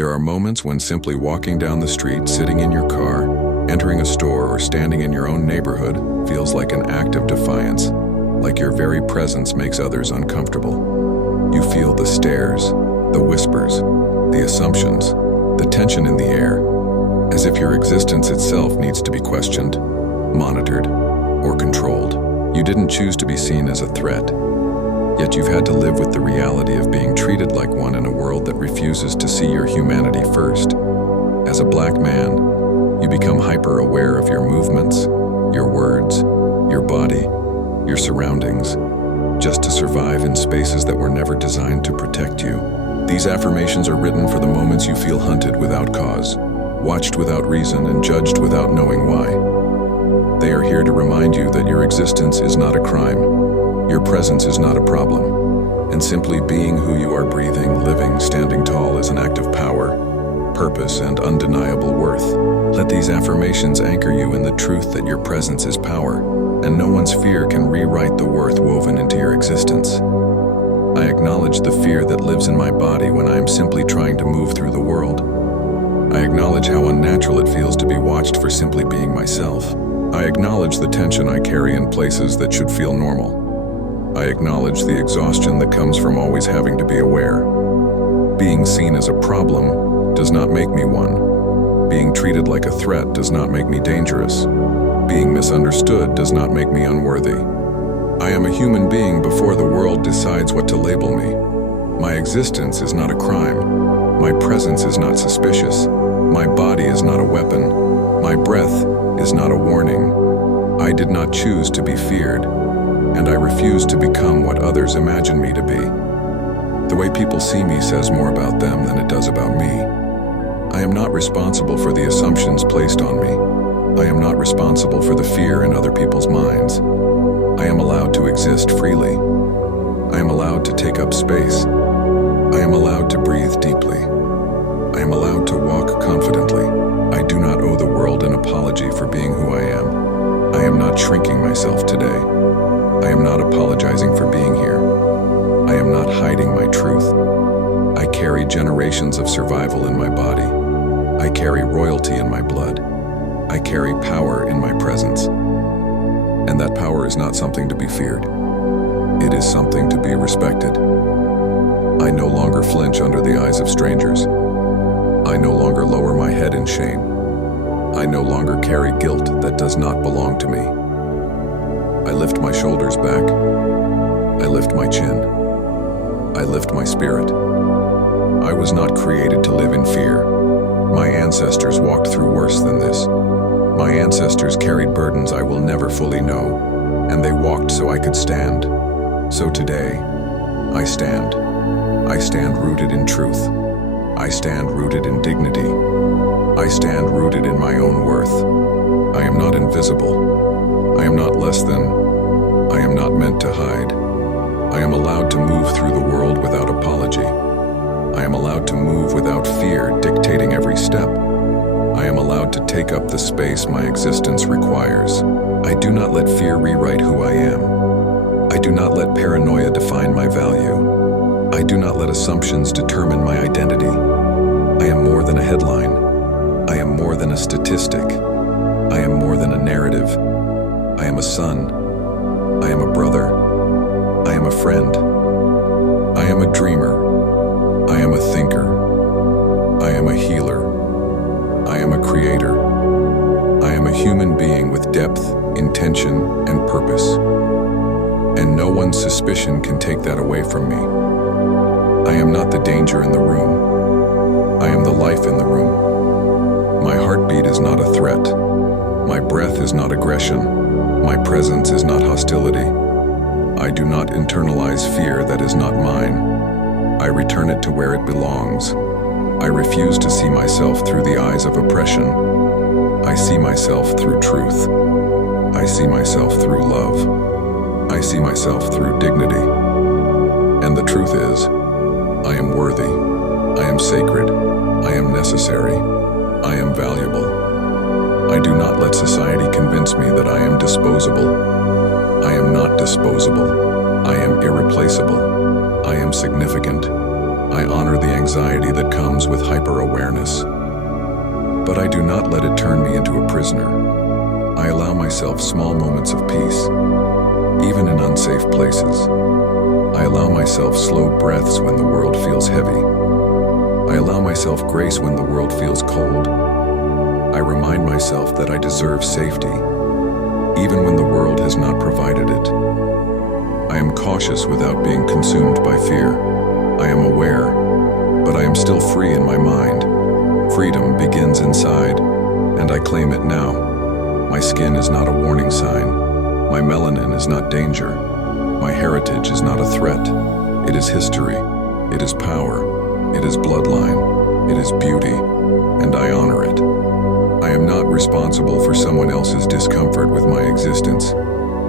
There are moments when simply walking down the street, sitting in your car, entering a store, or standing in your own neighborhood feels like an act of defiance, like your very presence makes others uncomfortable. You feel the stares, the whispers, the assumptions, the tension in the air, as if your existence itself needs to be questioned, monitored, or controlled. You didn't choose to be seen as a threat, yet you've had to live with the reality of being treated like one in a world that refuses to see your humanity first. As a black man, you become hyper-aware of your movements, your words, your body, your surroundings, just to survive in spaces that were never designed to protect you. These affirmations are written for the moments you feel hunted without cause, watched without reason, and judged without knowing why. They are here to remind you that your existence is not a crime, your presence is not a problem, and simply being who you are, breathing, living, standing tall, is an act of power, purpose, and undeniable worth. Let these affirmations anchor you in the truth that your presence is power, and no one's fear can rewrite the worth woven into your existence. I acknowledge the fear that lives in my body when I am simply trying to move through the world. I acknowledge how unnatural it feels to be watched for simply being myself. I acknowledge the tension I carry in places that should feel normal. I acknowledge the exhaustion that comes from always having to be aware. Being seen as a problem does not make me one. Being treated like a threat does not make me dangerous. Being misunderstood does not make me unworthy. I am a human being before the world decides what to label me. My existence is not a crime. My presence is not suspicious. My body is not a weapon. My breath is not a warning. I did not choose to be feared, and I refuse to become what others imagine me to be. The way people see me says more about them than it does about me. I am not responsible for the assumptions placed on me. I am not responsible for the fear in other people's minds. I am allowed to exist freely. I am allowed to take up space. I am allowed to breathe deeply. I am allowed to walk confidently. I do not owe the world an apology for being who I am. I am not shrinking myself today. I am not apologizing for being here. I am not hiding my truth. I carry generations of survival in my body. I carry royalty in my blood. I carry power in my presence. And that power is not something to be feared. It is something to be respected. I no longer flinch under the eyes of strangers. I no longer lower my head in shame. I no longer carry guilt that does not belong to me. I lift my shoulders back. I lift my chin. I lift my spirit. I was not created to live in fear. My ancestors walked through worse than this. My ancestors carried burdens I will never fully know, and they walked so I could stand. So today, I stand. I stand rooted in truth. I stand rooted in dignity. I stand rooted in my own worth. I am not invisible. I am not less than. I am not meant to hide. I am allowed to move through the world without apology. I am allowed to move without fear dictating every step. I am allowed to take up the space my existence requires. I do not let fear rewrite who I am. I do not let paranoia define my value. I do not let assumptions determine my identity. I am more than a headline. I am more than a statistic. I am more than a narrative. I am a son. I am a brother. I am a friend. I am a dreamer. I am a thinker. I am a healer. I am a creator. I am a human being with depth, intention, and purpose. And no one's suspicion can take that away from me. I am not the danger in the room. I am the life in the room. My heartbeat is not a threat. My breath is not aggression. My presence is not hostility. I do not internalize fear that is not mine. I return it to where it belongs. I refuse to see myself through the eyes of oppression. I see myself through truth. I see myself through love. I see myself through dignity. And the truth is, I am worthy. I am sacred. I am necessary. I am valuable. I do not let society convince me that I am disposable. I am not disposable. I am irreplaceable. I am significant. I honor the anxiety that comes with hyper-awareness. But I do not let it turn me into a prisoner. I allow myself small moments of peace, even in unsafe places. I allow myself slow breaths when the world feels heavy. I allow myself grace when the world feels cold. I remind myself that I deserve safety, even when the world has not provided it. I am cautious without being consumed by fear. I am aware, but I am still free in my mind. Freedom begins inside, and I claim it now. My skin is not a warning sign. My melanin is not danger. My heritage is not a threat. It is history. It is power. It is bloodline. It is beauty, and I honor it. I am not responsible for someone else's discomfort with my existence.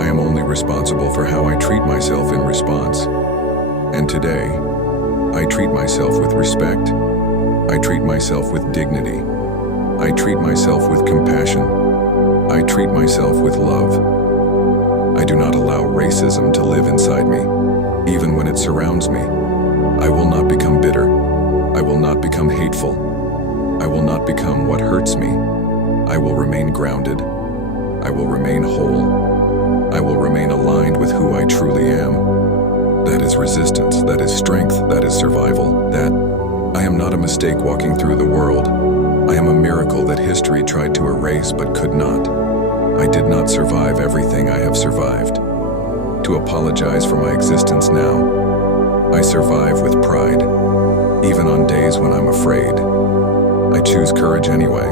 I am only responsible for how I treat myself in response. And today, I treat myself with respect. I treat myself with dignity. I treat myself with compassion. I treat myself with love. I do not allow racism to live inside me, even when it surrounds me. I will not become bitter. I will not become hateful. I will not become what hurts me. I will remain grounded. I will remain whole. I will remain aligned with who I truly am. That is resistance. That is strength. That is survival. I am not a mistake walking through the world. I am a miracle that history tried to erase but could not. I did not survive everything I have survived. To apologize for my existence now, I survive with pride, even on days when I'm afraid. I choose courage anyway.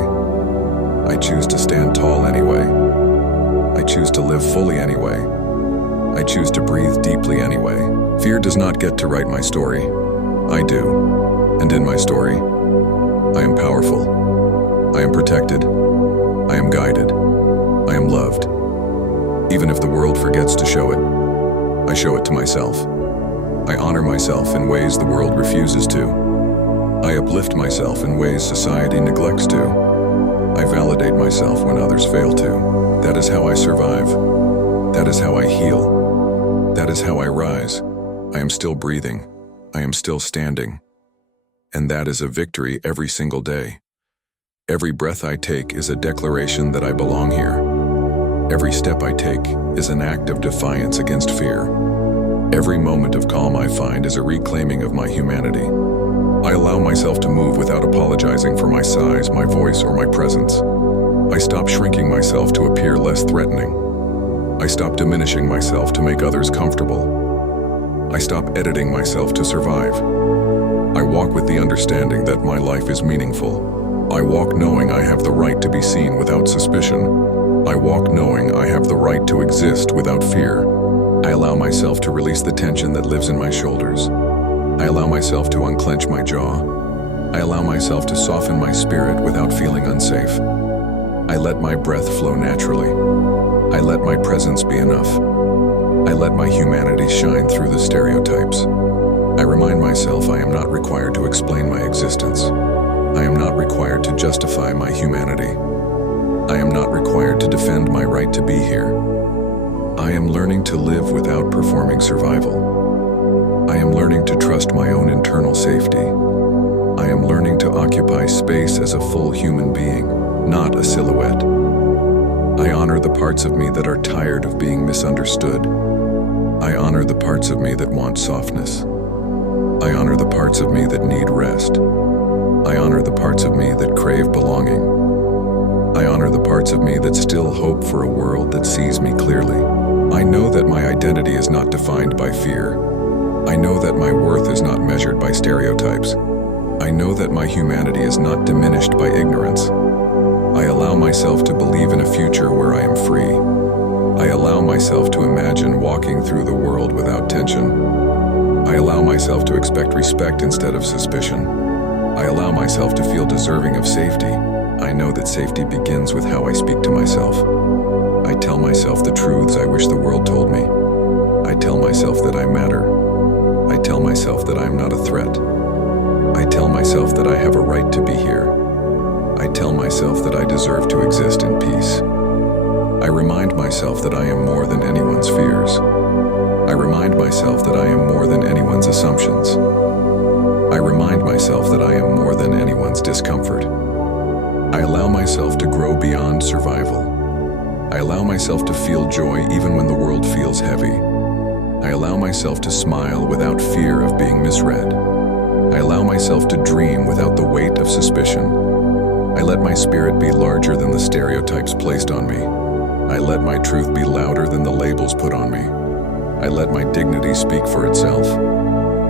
I choose to stand tall anyway. I choose to live fully anyway. I choose to breathe deeply anyway. Fear does not get to write my story. I do. And in my story, I am powerful. I am protected. I am guided. I am loved. Even if the world forgets to show it, I show it to myself. I honor myself in ways the world refuses to. I uplift myself in ways society neglects to. I validate myself when others fail to. That is how I survive. That is how I heal. That is how I rise. I am still breathing. I am still standing. And that is a victory every single day. Every breath I take is a declaration that I belong here. Every step I take is an act of defiance against fear. Every moment of calm I find is a reclaiming of my humanity. I allow myself to move without apologizing for my size, my voice, or my presence. I stop shrinking myself to appear less threatening. I stop diminishing myself to make others comfortable. I stop editing myself to survive. I walk with the understanding that my life is meaningful. I walk knowing I have the right to be seen without suspicion. I walk knowing I have the right to exist without fear. I allow myself to release the tension that lives in my shoulders. I allow myself to unclench my jaw. I allow myself to soften my spirit without feeling unsafe. I let my breath flow naturally. I let my presence be enough. I let my humanity shine through the stereotypes. I remind myself I am not required to explain my existence. I am not required to justify my humanity. I am not required to defend my right to be here. I am learning to live without performing survival. I am learning to trust my own internal safety. I am learning to occupy space as a full human being, not a silhouette. I honor the parts of me that are tired of being misunderstood. I honor the parts of me that want softness. I honor the parts of me that need rest. I honor the parts of me that crave belonging. I honor the parts of me that still hope for a world that sees me clearly. I know that my identity is not defined by fear. I know that my worth is not measured by stereotypes. I know that my humanity is not diminished by ignorance. I allow myself to believe in a future where I am free. I allow myself to imagine walking through the world without tension. I allow myself to expect respect instead of suspicion. I allow myself to feel deserving of safety. I know that safety begins with how I speak to myself. I tell myself the truths I wish the world told me. I tell myself that I matter. I tell myself that I am not a threat. I tell myself that I have a right to be here. I tell myself that I deserve to exist in peace. I remind myself that I am more than anyone's fears. I remind myself that I am more than anyone's assumptions. I remind myself that I am more than anyone's discomfort. I allow myself to grow beyond survival. I allow myself to feel joy even when the world feels heavy. I allow myself to smile without fear of being misread. I allow myself to dream without the weight of suspicion. I let my spirit be larger than the stereotypes placed on me. I let my truth be louder than the labels put on me. I let my dignity speak for itself.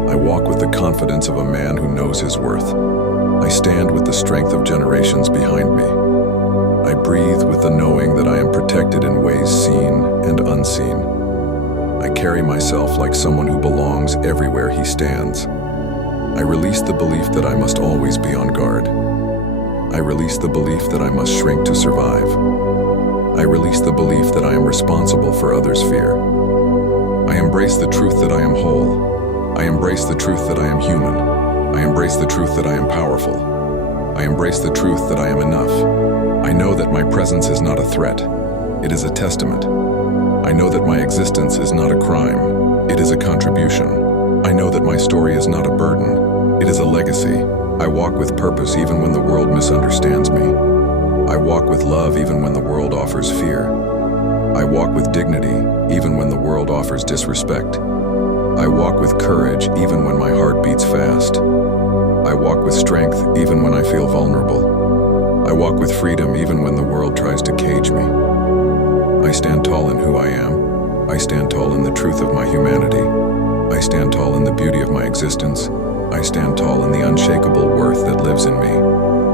I walk with the confidence of a man who knows his worth. I stand with the strength of generations behind me. I breathe with the knowing that I am protected in ways seen and unseen. I carry myself like someone who belongs everywhere he stands. I release the belief that I must always be on guard. I release the belief that I must shrink to survive. I release the belief that I am responsible for others' fear. I embrace the truth that I am whole. I embrace the truth that I am human. I embrace the truth that I am powerful. I embrace the truth that I am enough. I know that my presence is not a threat. It is a testament. I know that my existence is not a crime. It is a contribution. I know that my story is not a burden. It is a legacy. I walk with purpose even when the world misunderstands me. I walk with love even when the world offers fear. I walk with dignity even when the world offers disrespect. I walk with courage even when my heart beats fast. I walk with strength even when I feel vulnerable. I walk with freedom even when the world tries to cage me. I stand tall in who I am. I stand tall in the truth of my humanity. I stand tall in the beauty of my existence. I stand tall in the unshakable worth that lives in me.